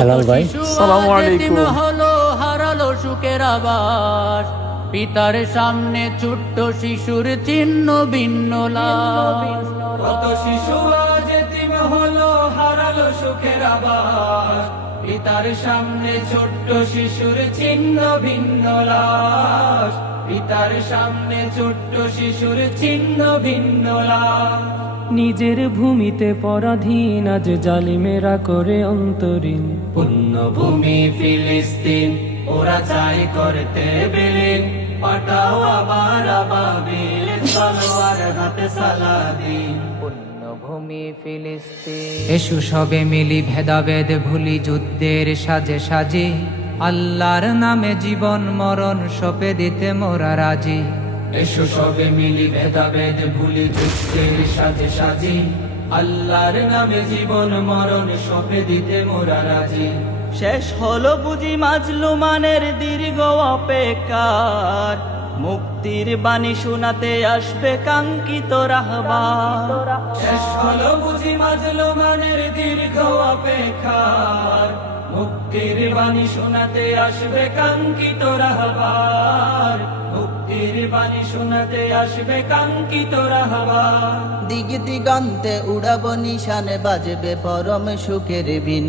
হেলাল ভাই, আসসালামু আলাইকুম। হলো হারালো সুখের আবাস, পিতার সামনে ছোট্ট শিশুর চিহ্ন ভিন্ন লাশ। কত শিশু আজ এতিম হলো হারালো সুখের আবাস, পিতার সামনে ছোট্ট শিশুর চিহ্ন ভিন্ন লাশ, পিতার সামনে ছোট্ট শিশুর চিহ্ন ভিন্ন লাশ। নিজের ভূমিতে পরাধীন আজ জালিমেরা করে অন্তরীণ। পুণ্যভূমি ফিলিস্তিন ওরা চাই করতে বিলীন, পাঠাও আবার আবাবিল তলোয়ার হাতে সালাদিন। পুণ্যভূমি ফিলিস্তিন, এসো সবে মিলি ভেদাভেদ ভুলি যুদ্ধের সাজে সাজে, আল্লাহর নামে জীবন মরণ সপে দিতে মোরা রাজি। এসো সবে মিলি ভেদাভেদ ভুলি যুদ্ধের সাজে সাজে, আল্লাহর নামে জীবন মরণ সপে দিতে মোরা রাজি। শেষ হলো বুঝি মাজলুমানের দীর্ঘ অপেক্ষার, মুক্তির বাণী শোনাতে আসবে কাঙ্ক্ষিত রাহবার। শেষ হলো বুঝি মাজলুমানের দীর্ঘ অপেক্ষার, মুক্তির বাণী শোনাতে আসবে কাঙ্ক্ষিত রাহবার, মুক্তির বাণী শোনাতে আসবে কাঙ্ক্ষিত রাহবার। দিগ দিগন্তে উড়াবো নিশানে বাজবে পরম সুখের বিন।